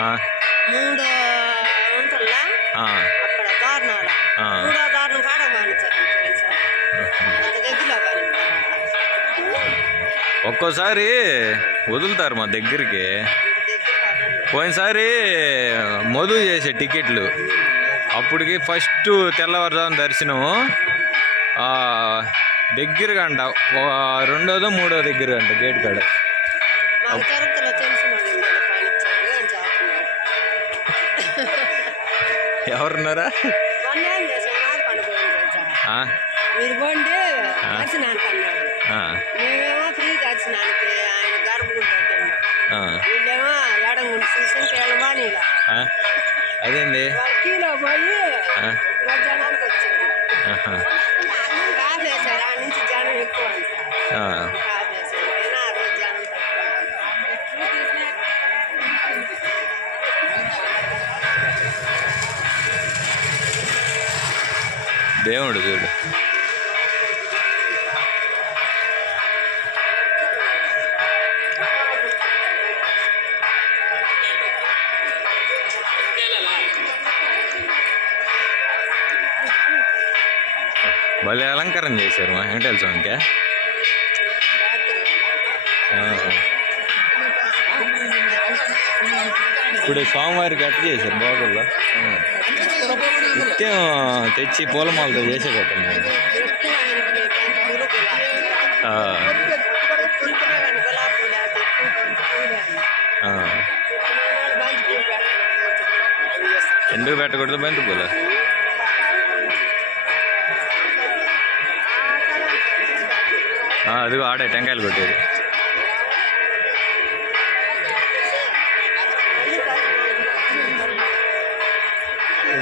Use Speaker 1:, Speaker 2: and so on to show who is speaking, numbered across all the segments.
Speaker 1: మూడో ఉంటుందా? అక్కడ దారుణాల. మూడో దారుణం కాడ
Speaker 2: ఒక్కోసారి వదులుతారు మా దగ్గరికి.
Speaker 1: దగ్గర
Speaker 2: పోయినసారి మధు చేసే టికెట్లు. అప్పటికి ఫస్ట్ తెల్లవారుజామున దర్శనం అంట ఓ రెండోదో మూడో దగ్గర అంట గేట్ కాడ. ఎవరున్నారా?
Speaker 1: మీరు పోండి దర్శనానికి మేమేమో ఫ్రీ దర్శనానికి ఆయన
Speaker 2: ఆ,
Speaker 1: వీళ్ళేమో ఎడంగుండి చూసి కేళ్ళవాణిలా
Speaker 2: ఆ. అదేంది?
Speaker 1: వాళ్ళ కీలో పోయి మధ్యాహ్నానికి
Speaker 2: దేవుడు చూడు భలే అలంకారం చేశారు మా వెంకటేశ్వర స్వామికి. ఇప్పుడు స్వామివారికి అట్ట చేశారు బాగుల్లో నిత్యం తెచ్చి పూలమాలతో చేసేటట్టున్నారు
Speaker 1: ఎక్కువ ఆయనకి బంతి పూలు గులాబీ
Speaker 2: ఆ,
Speaker 1: పులిపిన కానీ గులాబీ పూలు అయితే ఎక్కువ బంతి పూలు ఆయన.
Speaker 2: ఆ.
Speaker 1: పుట్టినవాళ్ళు బంతి పూలు పెట్టకూడదు.
Speaker 2: ఎందుకు పెట్టకూడదు బంతి పూలు ఆ, అదిగో ఆడే టెంకాయలు కొట్టేది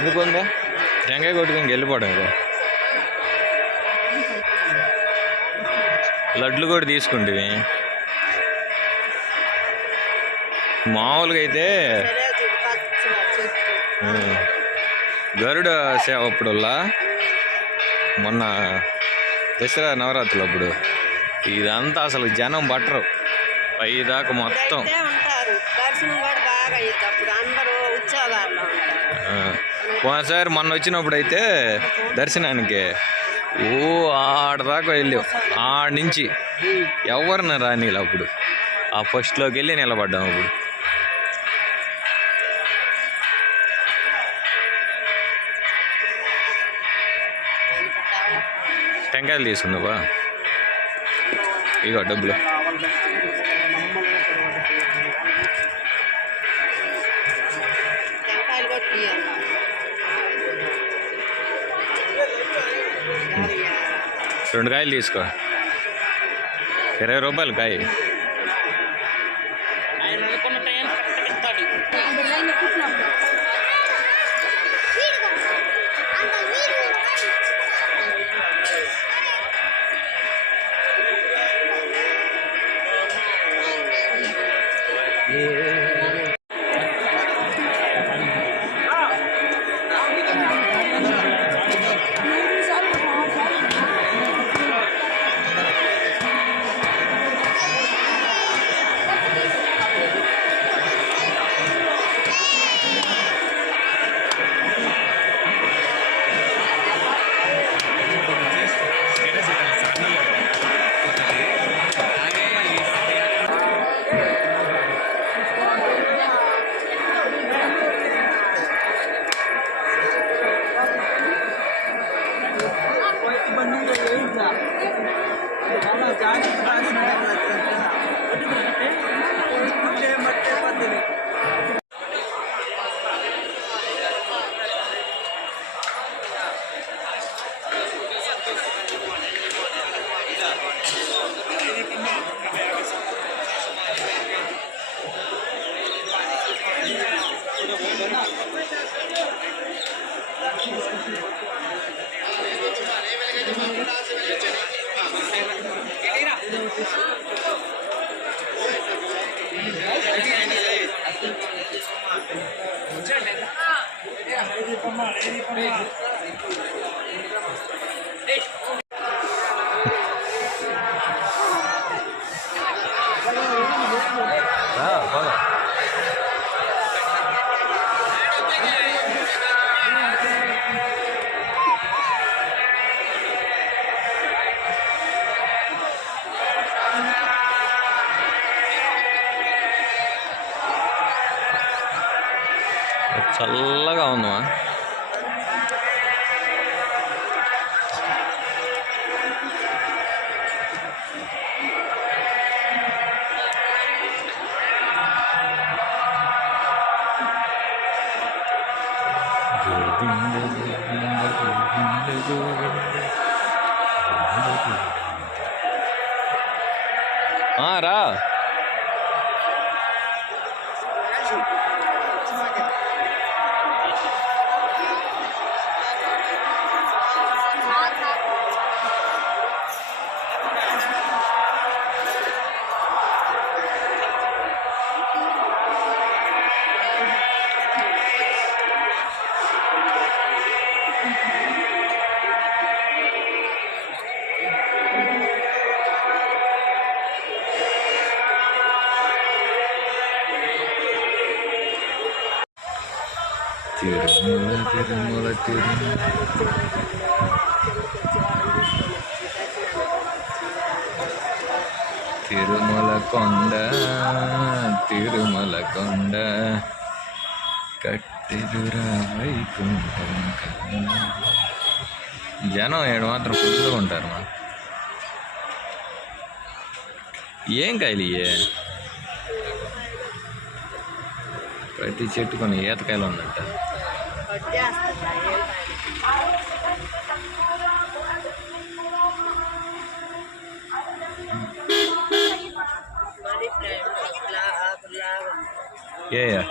Speaker 2: ఎందుకు ఉందా టెంకాయ కొట్టుకొని వెళ్ళిపోవడం ఇక. లడ్లు కూడా తీసుకుంటివి. మామూలుగా అయితే గరుడ సేవ అప్పుడల్లా మొన్న దసరా నవరాత్రులు అప్పుడు ఇదంతా అసలు జనం పట్టరు. పైదాకా మొత్తం. పోయినసారి మొన్న వచ్చినప్పుడు అయితే దర్శనానికి ఓ ఆడదాకా వెళ్ళాం ఆడ నుంచి ఎవరిని రానీళ్ళు అప్పుడు? ఆ ఫస్ట్లోకి వెళ్ళి నిలబడ్డాం అప్పుడు. టెంకాయలు తీసుకుందావా ఇగో డబ్బులు. రెండు కాయలు తీసుకో. ఇరవై రూపాయలు కాయ. గోవింద గోవింద ఆ, రా తిరుమల తిరుమల తిరుమల తిరుమల కొండ తిరుమల కొండ కట్టెదురా వైకుంఠం కన్నా. జనం ఏడు మాత్రం ఫుల్గా ప్రతి చెట్టు కొన్ని ఈతకాయలు ఉందంట
Speaker 1: ఏం కాదు.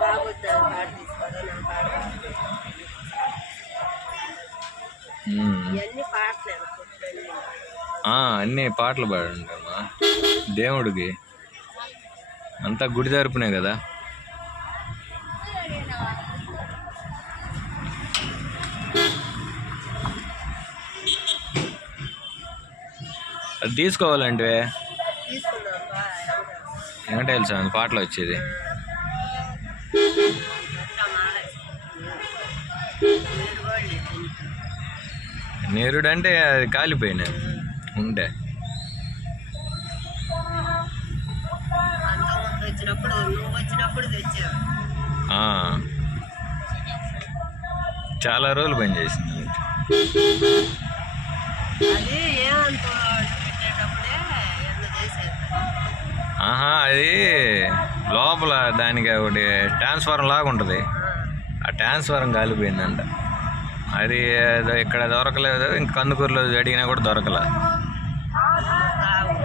Speaker 1: కాడ తీసుకోదా నా కాడ ఇవన్నీ పాటలేదు కొట్టుకొని
Speaker 2: అన్నీ పాటలు పాడుంటారు మా. దేవుడికి. అంతా గుడి తరపునే కదా. అది తీసుకోవాలంటే వెంకటేశ్వర స్వామి పాటలు వచ్చేది. నేరుడు అంటే అది కాలిపోయినాయి ఉంటే. చాలా రోజులు పనిచేసింది
Speaker 1: అది ఏమంత పెట్టేటప్పుడే ఎంత చేసేది
Speaker 2: ఆహా అది లోపల దానికి ఒకటి ట్రాన్స్ఫారం లాగా ఉంటుంది. ఆ ట్రాన్స్ఫారం కాలిపోయిందంట. అది ఇక్కడ దొరకలేదు ఇంక కందుకూరులో అడిగినా కూడా దొరకలే.
Speaker 1: తాగు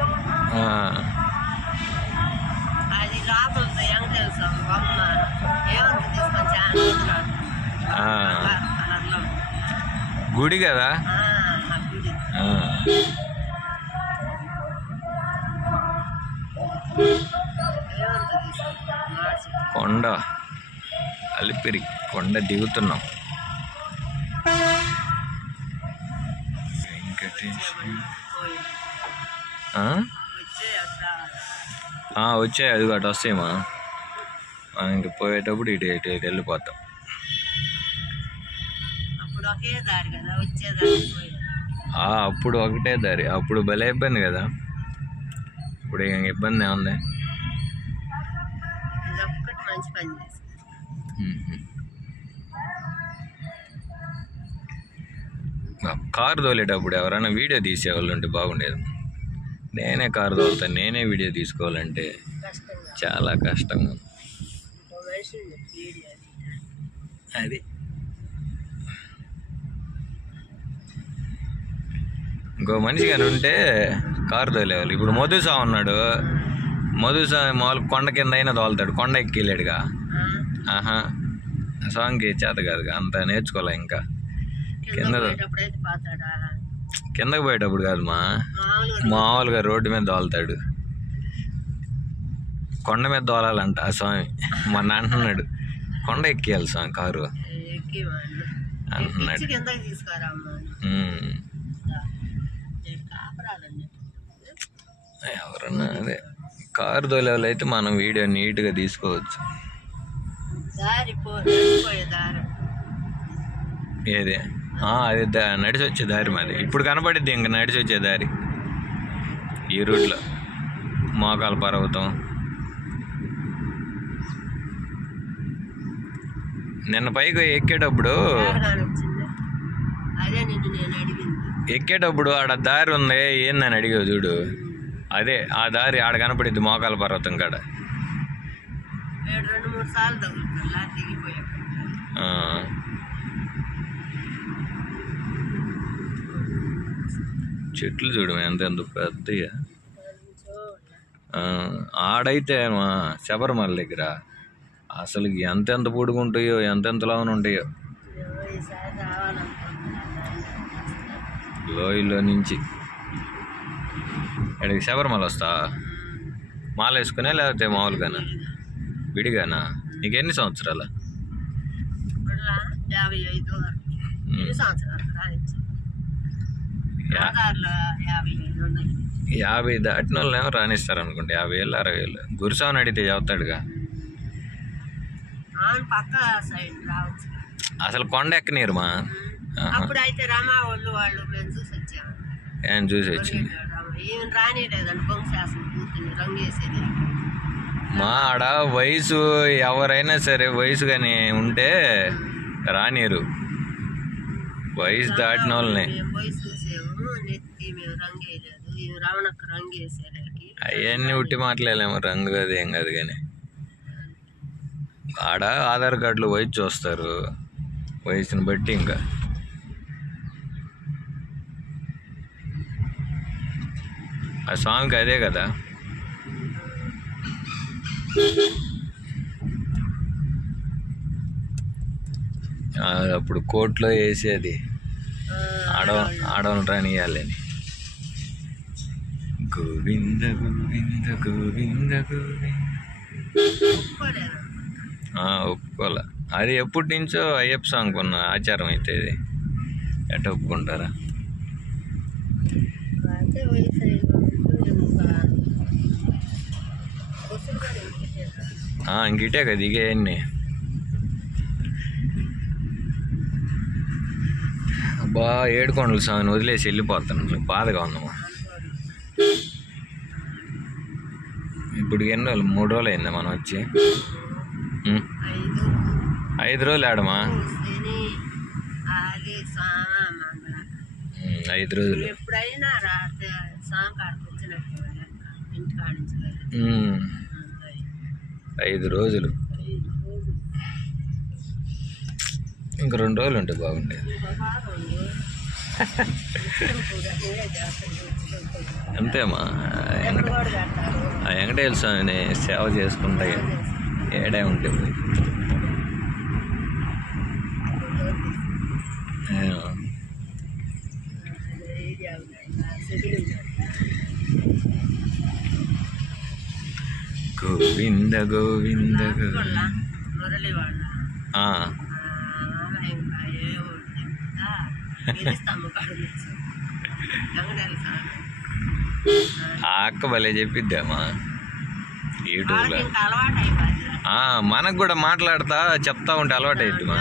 Speaker 2: ఆ, కొండ అలిపిరి కొండ దిగుతున్నాం. వెంకటేశ్వర వచ్చాయి అది అటు వస్తాయమ్మా. మనం ఇంక పోయేటప్పుడు ఇటు ఇటు ఇటు వెళ్ళిపోతాం.
Speaker 1: అప్పుడు
Speaker 2: ఒకటే దారి. అప్పుడు భలే ఇబ్బంది కదా. ఇప్పుడు ఇబ్బంది ఏముంది?
Speaker 1: మంచి పని
Speaker 2: కారు తోలేటప్పుడు ఎవరైనా వీడియో తీసేవాళ్ళు ఉంటే బాగుండేది. నేనే కారు తోలుతాను నేనే వీడియో తీసుకోవాలంటే చాలా కష్టంగా అది. ఇంకో మనిషి కానీ ఉంటే కారు తోలేవాళ్ళు ఇప్పుడు మధుసా ఉన్నాడు. మధుసా మామూలు కొండ కింద అయినా తోలుతాడు. కొండ ఎక్కిలేడుగా. ఆహా. ఆ సాంగ్కి చేత కాదు అంత నేర్చుకోలే ఇంకా.
Speaker 1: కింద
Speaker 2: కిందకి పోయేటప్పుడు కాదు మా.
Speaker 1: మామూలుగా
Speaker 2: రోడ్డు మీద దోలుతాడు కొండ మీద దోలాలంట ఆ స్వామి. మొన్న అంటున్నాడు కొండ ఎక్కియాలి స్వామి కారు. అంటున్నాడు. ఎవరన్నా అదే కారు తోలేవాళ్ళు అయితే మనం వీడియో నీట్గా తీసుకోవచ్చు. ఏది? అది నడిచి వచ్చే దారి మాది. ఇప్పుడు కనపడిద్ది ఇంక నడిచి వచ్చే దారి. ఈ రూట్లో. మోకాల పర్వతం నిన్న పైకి ఎక్కేటప్పుడు
Speaker 1: అదే నేను
Speaker 2: ఎక్కేటప్పుడు ఆడ దారి ఉంది ఏందని అడిగావు చూడు. అదే ఆ దారి ఆడ కనపడిద్ది మోకాల పర్వతం కాడ. చెట్లు చూడు ఎంత ఎంత పెద్దగా ఆడైతే మా శబరిమల దగ్గర అసలు ఎంత ఎంత పొడుగుంటాయో ఎంత ఎంత లావున ఉంటాయో లోయలో నుంచి. ఇక్కడికి శబరిమల వస్తా? మాల వేసుకునే లేకపోతే మామూలుగానా? విడిగానా? నీకు ఎన్ని సంవత్సరాలు?
Speaker 1: యాభై
Speaker 2: దాటిన వాళ్ళు ఏమో రాణిస్తారు అనుకుంటే యాభై వేలు అరవై వేలు గురుసావని అడిగితే
Speaker 1: రావచ్చు.
Speaker 2: అసలు కొండ ఎక్కనీరు మా ఆహా.
Speaker 1: అప్పుడు అయితే రమా వాళ్ళు వాళ్ళు మేము చూసి వచ్చాము
Speaker 2: చూసి వచ్చింది?
Speaker 1: ఈమె రానిలేదండి రంగేసేది
Speaker 2: మా ఆడ వయసు ఎవరైనా సరే వయసు కానీ ఉంటే రానిరు వయసు దాటిన వాళ్ళని.
Speaker 1: చూసాము నెత్తి మేము ఈమె రమణకు
Speaker 2: అవన్నీ ఉట్టి మాట్లాడలేము రంగు అది ఏం కాదు కానీ. ఆడ ఆధార్ కార్డులో వయసు చూస్తారు. వయసుని బట్టి ఇంకా. ఆ స్వామికి అదే కదా. అప్పుడు కోర్టులో వేసేది. ఆడవ ఆడవాళ్ళని రానియాలని గోవింద గోవింద గోవింద గోవింద.
Speaker 1: ఒప్పుకోలేదు
Speaker 2: ఒప్పుకోలే. అది ఎప్పటి నుంచో అయ్యప్ప సాంగ్ ఉన్న ఆచారం అయితే ఇది. ఎట్ట ఒప్పుకుంటారా
Speaker 1: అయితే వయసు అయిన ఇంకా బస్సులు కూడా
Speaker 2: అంగిటే కదా దిగేయండి అబ్బా ఏడుకొండల స్వామిని వదిలేసి వెళ్ళిపోతాను బాధగా ఉందమ్మా ఇప్పుడు ఎన్ని రోజులు మూడు రోజులు అయిందా మనం వచ్చి
Speaker 1: ఐదు
Speaker 2: రోజులు ఆడమా ఐదు రోజులు
Speaker 1: ఎప్పుడైనా
Speaker 2: ఐదు రోజులు. ఇంక రెండు రోజులు ఉంటే బాగుండేది.
Speaker 1: అంతేమ్మా
Speaker 2: అంతేమా ఆ వెంకటేశ్వర స్వామిని సేవ చేసుకుంటే ఏడే ఉంటుంది ఆ,
Speaker 1: ఇది అవుతాయి. సిగ్గులు
Speaker 2: గోవింద గోవింద గోవింద
Speaker 1: వాళ్ళ మురళి వాళ్ళ
Speaker 2: ఆ,
Speaker 1: ఆ, ఇంకా ఏ ఊరు చెప్తా గెలుస్తాము కాడు వెంకటేశ్వర స్వామి
Speaker 2: ఆ అక్క భలే చెప్పిద్దామా యూట్యూబ్లో మనకు కూడా మాట్లాడతా చెప్తా ఉంటే అలవాటు అయింది మా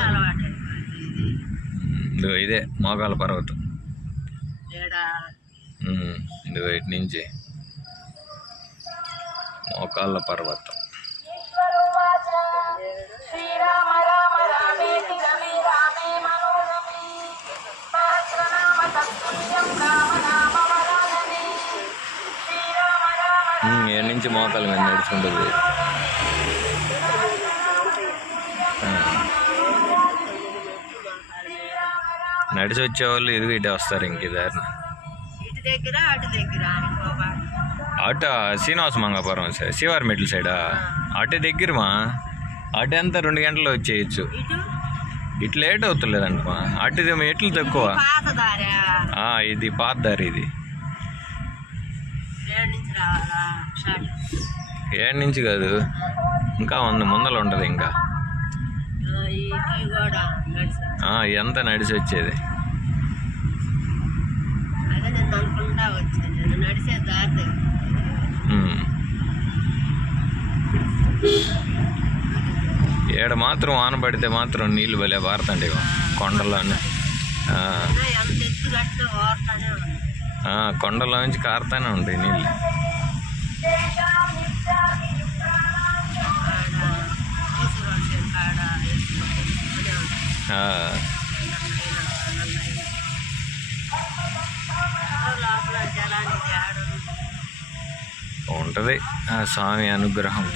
Speaker 2: ఇదిగో ఇదే మోకాల పర్వతం ఇదిగో ఇటు నుంచి మోకాళ్ళ పర్వతం ఏడు నుంచి మోకాళ్ళ మీద నడుచుకుంటుంది. నడిచి వచ్చేవాళ్ళు ఇదిగో ఇటే వస్తారు ఇంక దారిన.
Speaker 1: అటు
Speaker 2: శ్రీనివాస మంగాపురం శివారి మెట్ల సైడా? అటు దగ్గరమా? అటు ఎంత రెండు గంటల్లో వచ్చేయచ్చు.
Speaker 1: ఇటు?
Speaker 2: లేట్ అవుతులేదంట మా అటు మెట్లు తక్కువ. ఇది పాత దారి ఇది.
Speaker 1: ఏడు నుంచి
Speaker 2: కాదు. ఇంకా ఉంది ముందర ఉంటుంది ఇంకా. ఎంత నడిచి వచ్చేది. ఏడ మాత్రం వాన పడితే మాత్రం నీళ్ళు భలే పారుతండి కొండలోనే కొండలో నుంచి కారుతానే ఉంటాయి నీళ్ళు. ఉంటది ఆ స్వామి అనుగ్రహం.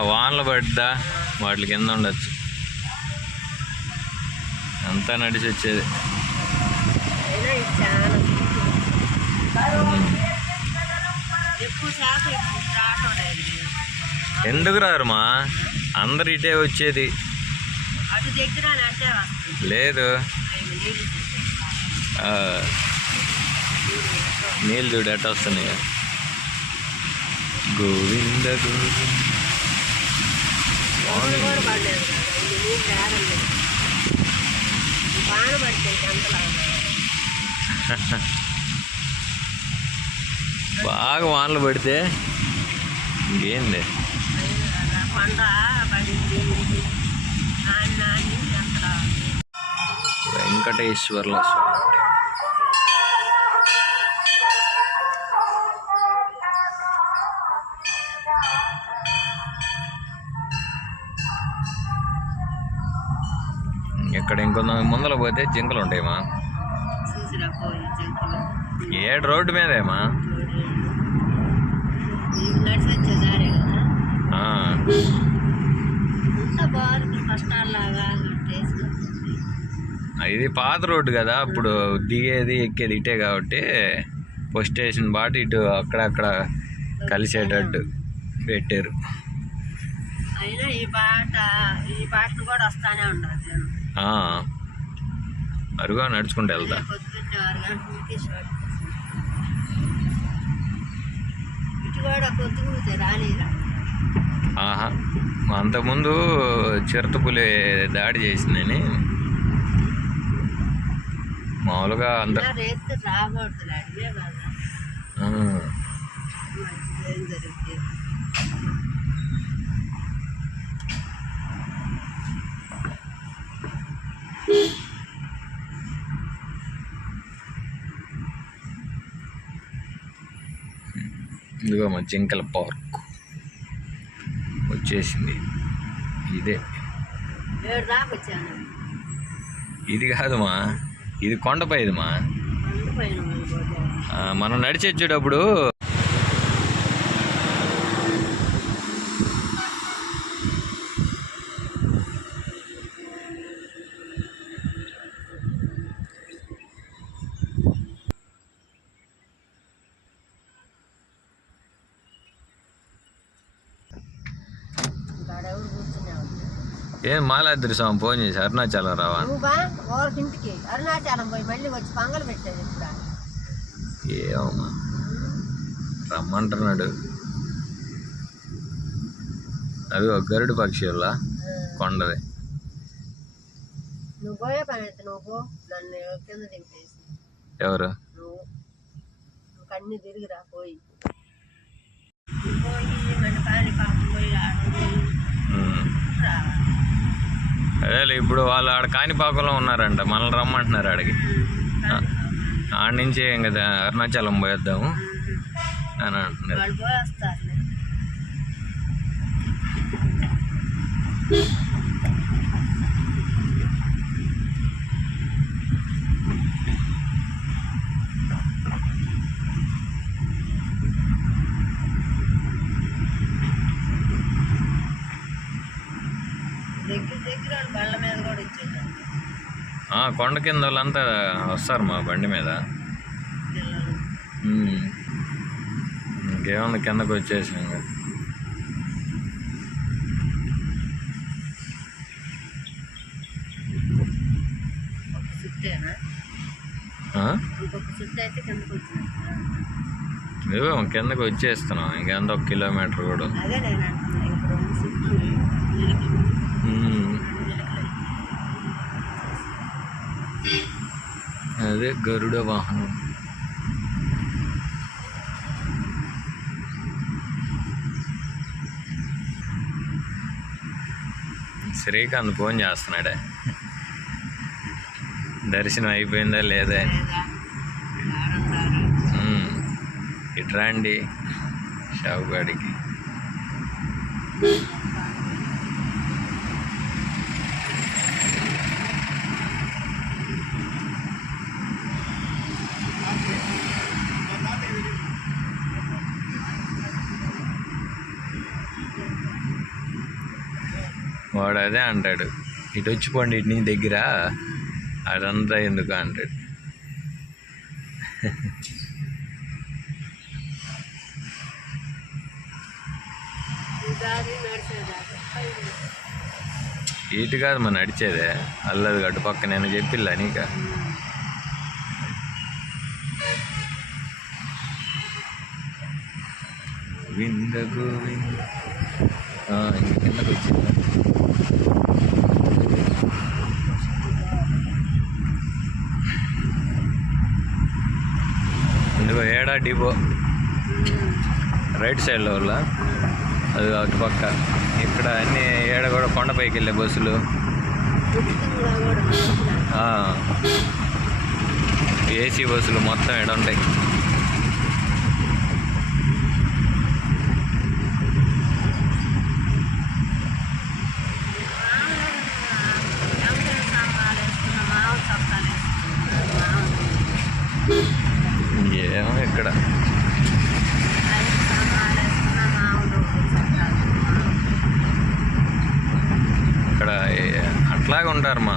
Speaker 2: వానలు పడ్డా వాటి కింద ఉండొచ్చు. అంతా నడిచి వచ్చేది. ఎందుకు రారు మా అందరు ఇటే వచ్చేది. లేదు.
Speaker 1: నీళ్ళు
Speaker 2: నీళ్ళు చూడు ఎట్ట వస్తున్నాయి. గోవింద గోవింద.
Speaker 1: వాన
Speaker 2: బాగా వానలు పడితే
Speaker 1: కొండ పడింది గంటలా
Speaker 2: వెంకటేశ్వర్ల స్వామి. ఇక్కడ ఇంకొంత ముందర పోతే జింకలు ఉంటాయమ్మా. ఏడు రోడ్డు మీదేమా ఇది పాత రోడ్డు కదా అప్పుడు దిగేది ఎక్కేది ఇటే కాబట్టి పోస్ట్ స్టేషన్ బాట ఇటు అక్కడక్కడ కలిసేటట్టు పెట్టారు.
Speaker 1: అయినా ఈ పాట ఈ పాటను కూడా వస్తానే ఉండదు
Speaker 2: అరుగా నడుచుకుంటూ వెళ్తా. ఆహా. అంతకుముందు చిరుతపులి దాడి చేసిందని. మామూలుగా అంత
Speaker 1: రాకూడదు అడిగే కదా
Speaker 2: ఆ,
Speaker 1: మంచిది ఏం జరుగుతుంది
Speaker 2: ఇదిగో మా జింకల పార్క్. వచ్చేసింది. ఇదే. ఇది కాదుమా. ఇది కొండపైదిమా?
Speaker 1: కొండ పైన పోతే
Speaker 2: ఆ, మనం నడిచి ఏం మాలాద్రి స్వామి ఫోన్ చేసి అరుణాచలం రావా
Speaker 1: నువ్వు బా ఓరకింటికి అరుణాచలం పోయి మళ్ళీ వచ్చి పొంగల్ పెట్టేది ఇక్కడ
Speaker 2: ఏమమ్మా రమ్మంటున్నాడు అది ఒక గరుడు పక్షి వల్ల కొండది
Speaker 1: నువ్వు పోయే పని అయితే నువ్వు నన్ను కింద దింపేసి
Speaker 2: ఎవరు
Speaker 1: నువ్వు నువ్వు అన్ని తిరిగిరా పోయి నువ్వు పోయి మన పాని పాపం పోయి ఆడ
Speaker 2: ఉమ్.
Speaker 1: రా
Speaker 2: అదేలే ఇప్పుడు వాళ్ళు ఆడ కాణిపాకంలో ఉన్నారంట. మనల్ని రమ్మంటున్నారు ఆడికి. ఆడ నుంచి ఇంకా అరుణాచలం పోయేద్దాము అని అంటున్నారు
Speaker 1: వాళ్ళు పోయి వస్తారు దగ్గర దగ్గర వాళ్ళు బళ్ళ మీద కూడా ఇచ్చేసారు
Speaker 2: ఆ, కొండ కింద వాళ్ళంతా వస్తారు మా బండి మీద. ఇంకేముంది కిందకు వచ్చేసాం ఇంకా.
Speaker 1: కిందకు
Speaker 2: వచ్చేస్తున్నాం. ఇంకెంత ఒక కిలోమీటర్ కూడా
Speaker 1: అదే నేను అంటున్నా ఇంక రెండు చుట్టూ చిలుకలు
Speaker 2: ఉమ్. అదే గరుడ వాహనం శ్రీకాంత్ ఫోన్ చేస్తున్నాడే. దర్శనం అయిపోయిందా లేదా? అని. ఇటు రండి షావుగాడికి. వాడు అదే అంటాడు. ఇటు వచ్చిపోండి ఇటు నీ దగ్గర. అదంతా ఎందుకు అంటాడు. ఇటు కాదు మన నడిచేదే. అల్లది గట్టు పక్క నేను చెప్పిల్లా నీక. గోవింద గోవింద కిందకు వచ్చింది. ఇదిగో ఏడా డిపో. రైట్ సైడ్లో వల్ల అది అటు పక్క. ఇక్కడ అన్ని ఏడ కూడా కొండపైకి వెళ్ళే బస్సులు. ఏసీ బస్సులు మొత్తం ఏడ ఉంటాయి. ఇక్కడ. ఇక్కడ అట్లాగే ఉంటారు మా